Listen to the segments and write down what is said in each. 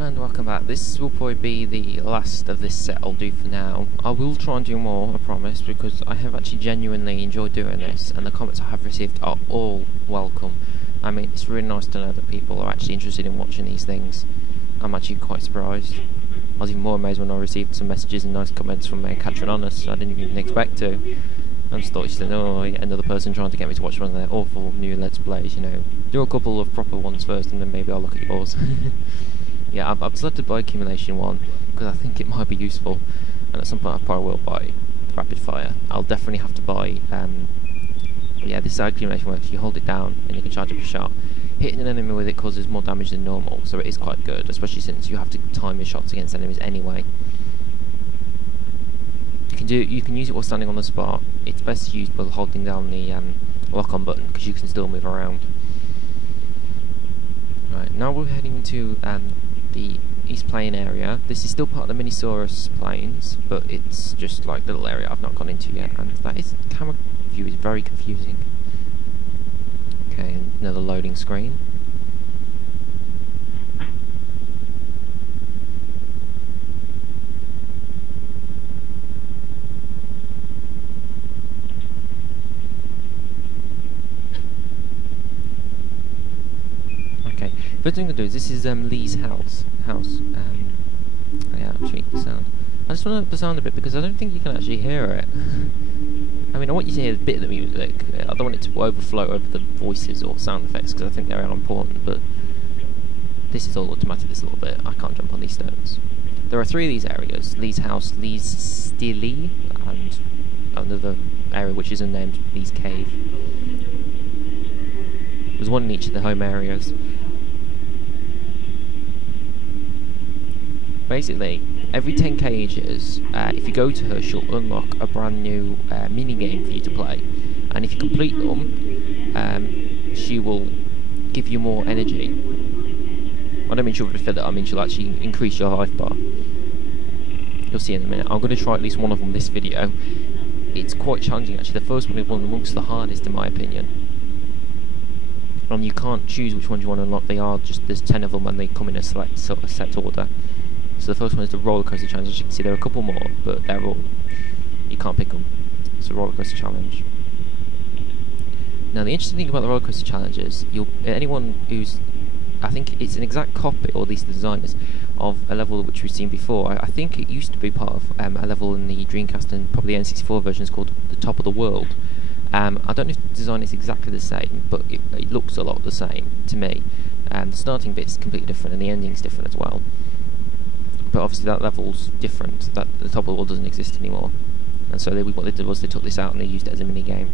And welcome back. This will probably be the last of this set I'll do for now. I will try and do more, I promise, because I have actually genuinely enjoyed doing this, and the comments I have received are all welcome. I mean, it's really nice to know that people are actually interested in watching these things. I'm actually quite surprised. I was even more amazed when I received some messages and nice comments from Catherine Honest. I didn't even expect to. I just thought she said, oh, yeah, another person trying to get me to watch one of their awful new Let's Plays, you know. Do a couple of proper ones first and then maybe I'll look at yours. Yeah, I've decided to buy Accumulation 1 because I think it might be useful, and at some point I probably will buy Rapid Fire. I'll definitely have to buy, yeah, this is how Accumulation works. You hold it down and you can charge up a shot. Hitting an enemy with it causes more damage than normal, so it is quite good, especially since you have to time your shots against enemies anyway. You can use it while standing on the spot. It's best used while holding down the lock-on button because you can still move around. Right, now we're heading into the East Plain area. This is still part of the Minisaurus Plains, but it's just like a little area I've not gone into yet, and camera view is very confusing. Okay, another loading screen. First thing to do is this is Lee's house. Yeah, actually the sound. I just want to up the sound a bit because I don't think you can actually hear it. I mean, I want you to hear a bit of the music. I don't want it to overflow over the voices or sound effects because I think they're important. But this is all automatic. This little bit. I can't jump on these stones. There are 3 of these areas: Lee's house, Lee's Stilly, and another area which is unnamed, Lee's cave. There's one in each of the home areas. Basically, every 10 cages, if you go to her, she'll unlock a brand new mini-game for you to play. And if you complete them, she will give you more energy. I don't mean she'll refill it, I mean she'll actually increase your life bar. You'll see in a minute. I'm going to try at least one of them this video. It's quite challenging actually. The first one is one amongst the hardest in my opinion. And you can't choose which ones you want to unlock. They are just, there's 10 of them and they come in a set order. So the first one is the roller coaster challenge. As you can see, there are a couple more, but they're all, you can't pick them. It's a roller coaster challenge. Now the interesting thing about the roller coaster challenge is, anyone who's, I think it's an exact copy, or at least the design is, of a level which we've seen before. I think it used to be part of a level in the Dreamcast and probably the N64 version is called The Top of the World. I don't know if the design is exactly the same, but it looks a lot the same to me. The starting bit is completely different and the ending is different as well. But obviously that level's different. That the top of the world doesn't exist anymore, and so what they did was they took this out and they used it as a mini game.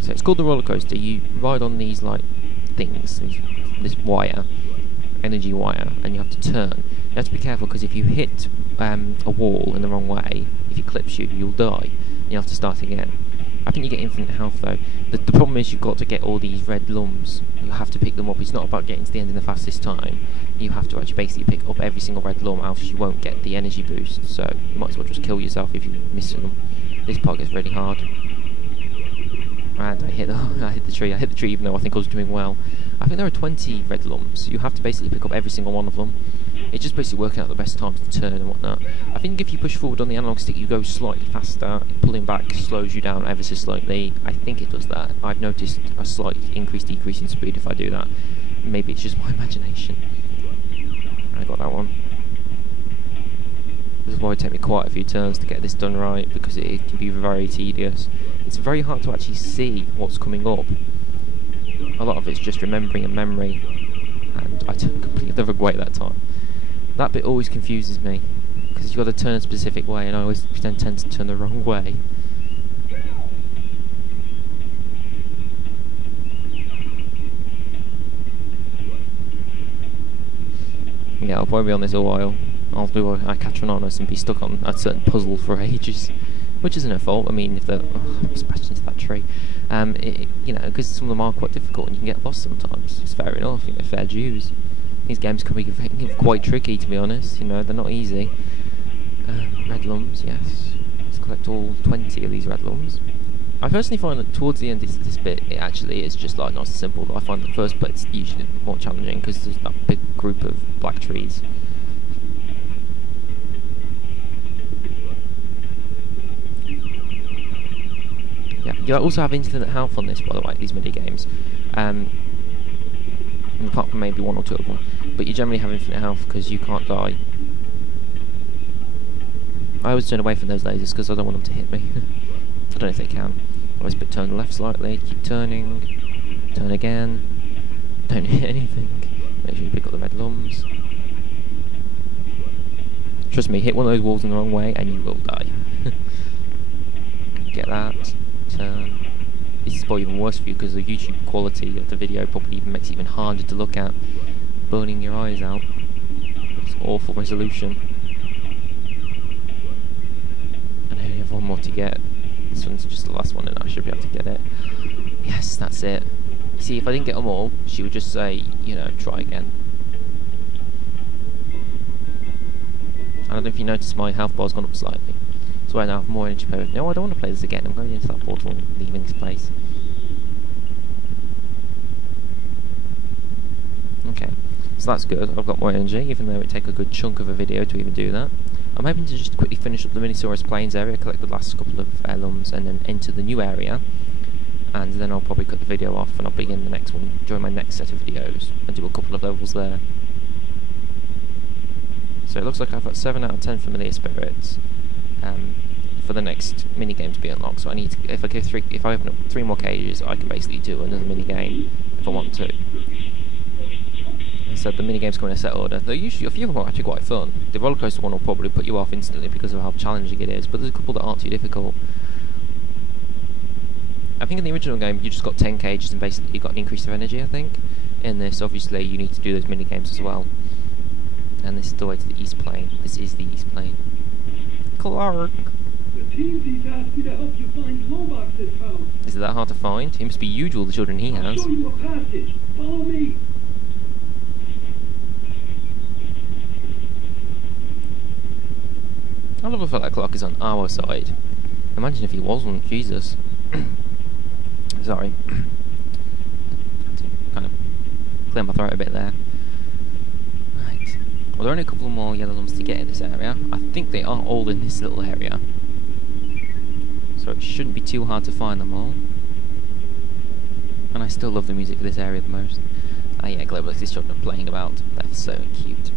So it's called the roller coaster. You ride on these like things, this wire, energy wire, and you have to turn. You have to be careful because if you hit a wall in the wrong way, if it clips you, you'll die. You have to start again. I think you get infinite health though. The problem is you've got to get all these red lumps. You have to pick them up. It's not about getting to the end in the fastest time. You have to actually basically pick up every single red lump, else you won't get the energy boost. So you might as well just kill yourself if you miss them. This part gets really hard. And I hit the tree. I hit the tree even though I think I was doing well. I think there are 20 red lumps. You have to basically pick up every single one of them. It's just basically working out the best time to turn and whatnot. I think if you push forward on the analog stick, you go slightly faster. Pulling back slows you down ever so slightly. I think it does that. I've noticed a slight decrease in speed if I do that. Maybe it's just my imagination. I got that one. This is why it takes me quite a few turns to get this done right, because it can be very tedious. It's very hard to actually see what's coming up. A lot of it's just remembering and memory, and I took completely the wrong way that time. That bit always confuses me, because you've got to turn a specific way, and I always tend to turn the wrong way. Yeah, I'll probably be on this a while. I'll do a Catherine Honest and be stuck on a certain puzzle for ages, which isn't her fault. I mean, if I smashed into that tree, you know, because some of them are quite difficult and you can get lost sometimes. It's fair enough, you know, fair dues. These games can be quite tricky, to be honest. You know, they're not easy. Red lumps, yes. Let's collect all 20 of these red lumps. I personally find that towards the end of this bit, it actually is just like nice and simple. I find the first bit's usually more challenging because there's that big group of black trees. Yeah, you also have infinite health on this, by the way, these mini games. Apart from maybe one or two of them, but you generally have infinite health because you can't die. I always turn away from those lasers because I don't want them to hit me. I don't know if they can. Always turn left slightly, keep turning, turn again, don't hit anything. Make sure you pick up the red lumps. Trust me, hit one of those walls in the wrong way and you will die. Get that, turn. This is probably even worse for you because the YouTube quality of the video probably even makes it even harder to look at. Burning your eyes out. It's awful resolution. And I only have one more to get. This one's just the last one and I should be able to get it. Yes, that's it. See, if I didn't get them all, she would just say, you know, try again. I don't know if you noticed my health bar's gone up slightly. So I now have more energy to play with. No, I don't want to play this again. I'm going into that portal and leaving this place. Okay, so that's good. I've got more energy, even though it would take a good chunk of a video to even do that. I'm hoping to just quickly finish up the Minisaurus Plains area, collect the last couple of heirlooms, and then enter the new area. And then I'll probably cut the video off and I'll begin the next one during my next set of videos and do a couple of levels there. So it looks like I've got 7 out of 10 familiar spirits. For the next mini game to be unlocked, so I need to, if I open up 3 more cages, I can basically do another mini game if I want to. I said the mini games come in a set order. They're usually, a few of them are actually quite fun. The roller coaster one will probably put you off instantly because of how challenging it is, but there's a couple that aren't too difficult. I think in the original game you just got 10 cages and basically you got an increase of energy. I think in this, obviously, you need to do those mini games as well. And this is the way to the East Plane. This is the East Plane. Clark. The team's asked me to help you find Lobux this house. Is it that hard to find? He must be huge with all the children he has. I'll show you a passage. Follow me. I love the fact that Clark is on our side. Imagine if he wasn't. Jesus. Sorry. Had to kind of clear my throat a bit there. Right. Well, there are only a couple more yellow lumps to get in this area. I think they are all in this little area. So it shouldn't be too hard to find them all. And I still love the music for this area the most. Ah yeah, Globalist children playing about. They're so cute.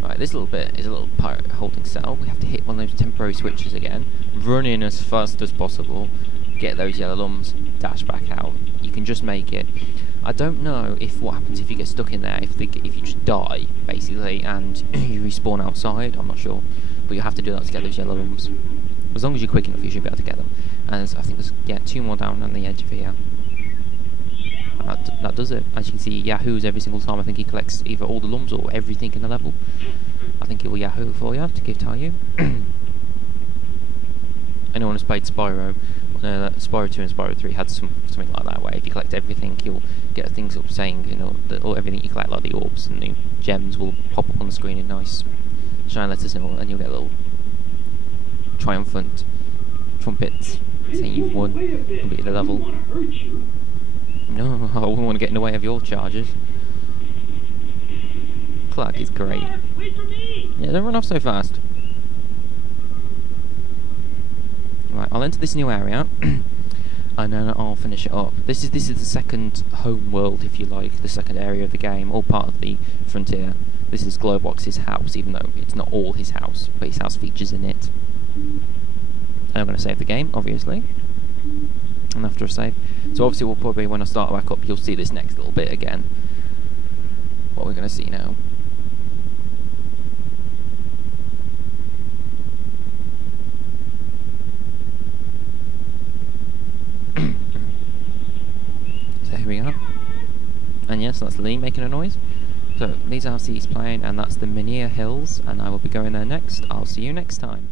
Right, this little bit is a little pirate holding cell. We have to hit one of those temporary switches again. Run in as fast as possible. Get those yellow lumps. Dash back out. You can just make it. I don't know if what happens if you get stuck in there, if you just die, basically, and you respawn outside. I'm not sure. But you have to do that to get those yellow lumps. As long as you're quick enough, you should be able to get them. And I think there's, yeah, 2 more down on the edge of here. And that does it. As you can see, Yahoo's every single time. I think he collects either all the lumps or everything in the level. I think he will Yahoo for you, to tell you. Anyone who's played Spyro, Spyro 2 and Spyro 3 had something like that, where if you collect everything, you'll get things up saying, you know, that everything you collect, like the orbs and the gems, will pop up on the screen in nice shine letters, and you'll get little triumphant trumpets saying you've won, completed the level. No, I wouldn't want to get in the way of your charges. Clark is great. Yeah, don't run off so fast. Right, I'll enter this new area, and then I'll finish it up. This is the second home world, if you like, the second area of the game, all part of the frontier. This is Globox's house, even though it's not all his house, but his house features in it. And I'm going to save the game, obviously. And after a save, so obviously we'll probably, when I start back up, you'll see this next little bit again. What we're going to see now. So here we are. And yes, that's Lee making a noise. So these are the East Plane, and that's the Minier Hills, and I will be going there next. I'll see you next time.